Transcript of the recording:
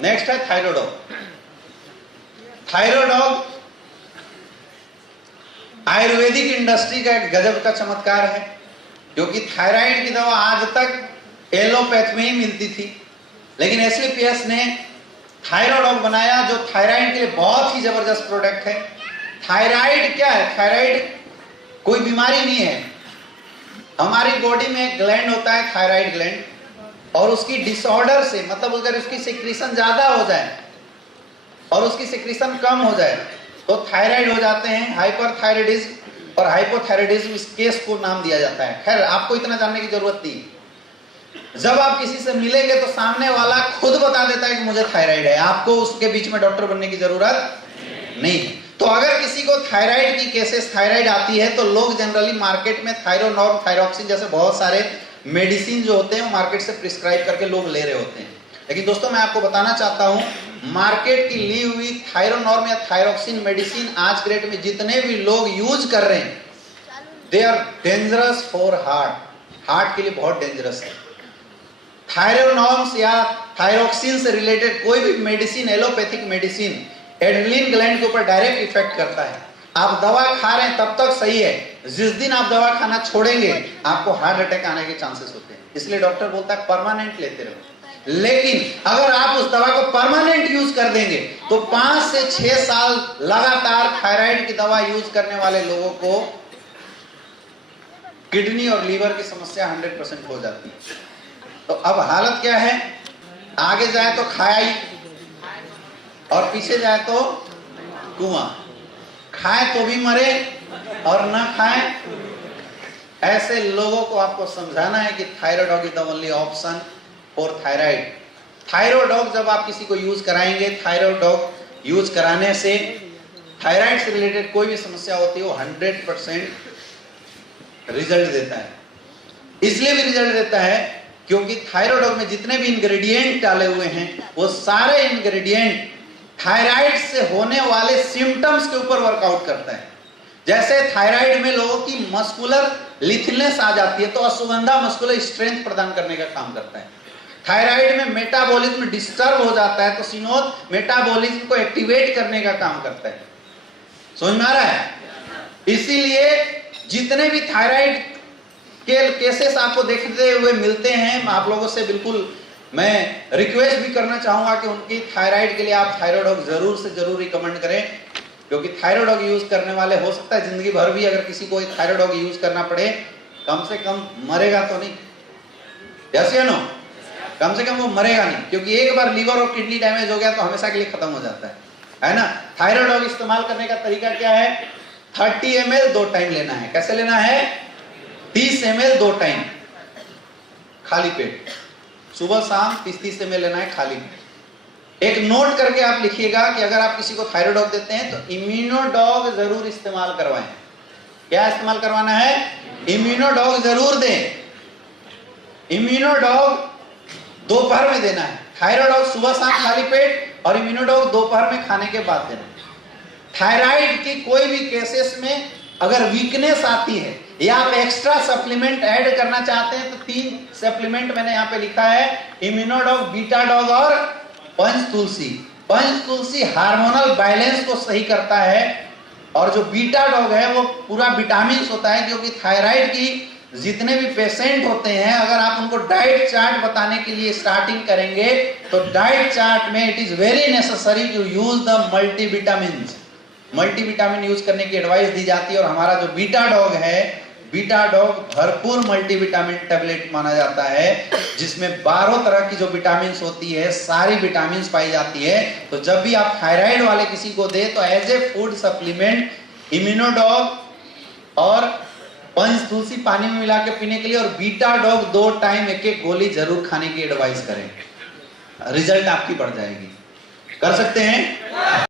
Next है थायरोडॉग। थायरोडॉग Ayurvedic industry का एक गजब का चमत्कार है, क्योंकि थायराइड की दवा आज तक एलोपैथ में ही मिलती थी, लेकिन एससीपीएस ने थायरोडॉग बनाया जो थायराइड के लिए बहुत ही जबरदस्त प्रोडक्ट है। थायराइड क्या है? थायराइड कोई बीमारी नहीं है। हमारी बॉडी में एक ग्लैंड होता है थायराइड ग्लैंड, और उसकी डिसऑर्डर से, मतलब अगर उसकी सिक्रीशन ज्यादा हो जाए और उसकी सिक्रीशन कम हो जाए तो थायराइड हो जाते हैं। हाइपरथायराइडिज्म और हाइपोथायराइडिज्म इस केस को नाम दिया जाता है। खैर आपको इतना जानने की जरूरत नहीं। जब आप किसी से मिलेंगे तो सामने वाला खुद बता देता है कि मुझे थायराइड है, आपको उसके बीच में डॉक्टर बनने की जरूरत नहीं है। तो अगर किसी को थायराइड की केसेस थायराइड आती है तो लोग जनरली मार्केट में थायरोनॉर्म, थायरोक्सिन जैसे बहुत सारे मेडिसिन जो होते हैं वो मार्केट से प्रिस्क्राइब करके लोग ले रहे होते हैं। लेकिन दोस्तों मैं आपको बताना चाहता हूं, मार्केट की ली हुई थायरोनॉर्म या थायरोक्सिन मेडिसिन आज के डेट में जितने भी लोग यूज कर रहे हैं, they are dangerous for heart के लिए बहुत डेंजरस है। थायरोनॉर्म्स या थायरोक्सिन से रिलेटेड कोई भी medicine, allopathic medicine adrenaline gland के ऊपर डायरेक्ट इफेक्ट करता है। आप दवा खा रहे हैं तब तक सही है, जिस दिन आप दवा खाना छोड़ेंगे आपको हार्ट अटैक आने के चांसेस होते हैं। इसलिए डॉक्टर बोलता है परमानेंट लेते रहो। लेकिन अगर आप उस दवा को परमानेंट यूज कर देंगे तो 5 से 6 साल लगातार थायराइड की दवा यूज करने वाले लोगों को किडनी और लीवर की समस्या 100% हो जाती है। तो अब हालत क्या है? आगे जाए तो खाई और पीछे जाए तो कुआं। खाए तो भी मरे और ना खाए। ऐसे लोगों को आपको समझाना है कि Thyrodog is the only option for thyroid. Thyrodog जब आप किसी को यूज कराएंगे, थायरोडॉग यूज कराने से थायराइड से रिलेटेड कोई भी समस्या होती है वो 100% रिजल्ट देता है। इसलिए भी रिजल्ट देता है क्योंकि थायरोडॉग में जितने भी इंग्रेडिएंट डाले हुए हैं वो सारे इंग्रेडिएंट थायराइड से होने वाले सिम्टम्स के ऊपर वर्कआउट करता है। जैसे थायराइड में लोगों की मस्कुलर लिथलनेस आ जाती है तो अश्वगंधा मस्कुलर स्ट्रेंथ प्रदान करने का काम करता है। थायराइड में मेटाबॉलिज्म डिस्टर्ब हो जाता है तो सिनोद मेटाबॉलिज्म को एक्टिवेट करने का काम करता है। समझ में आ रहा है? इसीलिए जितने भी थायराइड के केसेस आपको देखते हुए मिलते हैं, आप लोगों से बिल्कुल मैं रिक्वेस्ट भी करना चाहूंगा कि उनकी थायराइड के लिए आप थायरोडॉग जरूर से जरूर रिकमेंड करें, क्योंकि थायरोडॉग यूज करने वाले हो सकता है जिंदगी भर भी अगर किसी को थायरोडॉग यूज करना पड़े, कम से कम मरेगा तो नहीं। यस या नो? कम से कम वो मरेगा नहीं, क्योंकि एक बार लीवर और किडनी डैमेज हो गया तो हमेशा के लिए खत्म हो जाता है ना। थायरोडॉग इस्तेमाल करने का तरीका क्या है? 30 ml 2 टाइम लेना है। कैसे लेना है? 30 ml 2 टाइम खाली पेट, सुबह शाम 30 ml लेना है खाली पेट। एक नोट करके आप लिखिएगा कि अगर आप किसी को थायरोडॉग देते हैं तो इम्यूनोडॉग जरूर इस्तेमाल करवाएं। क्या इस्तेमाल करवाना है? इम्यूनोडॉग जरूर दें। इम्यूनोडॉग दोपहर में देना है। थायरोडॉग सुबह शाम खाली पेट और इम्यूनोडॉग दोपहर में खाने के बाद देना है। थायराइड की कोई भी केसेस में अगर वीकनेस आती है या आप एक्स्ट्रा सप्लीमेंट ऐड करना चाहते हैं तो 3 सप्लीमेंट मैंने यहाँ पे लिखा है, इम्यूनोडॉग, बीटाडॉग और पंचतुलसी। पंचतुलसी हार्मोनल बैलेंस को सही करता है और जो बीटाडॉग है वो पूरा विटामिन होता है, क्योंकि थायराइड की जितने भी पेशेंट होते हैं अगर आप उनको डाइट चार्ट बताने के लिए स्टार्टिंग करेंगे तो डाइट चार्ट में it is very necessary to use the multivitamin. Multivitamin use करने की एडवाइस दी जाती है और हमारा जो बीटाडॉग है, बीटाडॉग भरपूर मल्टीविटामिन टैबलेट माना जाता है, जिसमें 12 तरह की जो विटामिन होती है, सारी विटामिन पाई जाती है। तो जब भी आप थायराइड वाले किसी को दे तो as a food supplement Immunodog और पंचतुलसी पानी में मिला के पीने के लिए और बीटाडॉग 2 टाइम एक गोली जरूर खाने की एडवाइस करें। रिजल्ट आपकी बढ़ जाएगी। कर सकते हैं?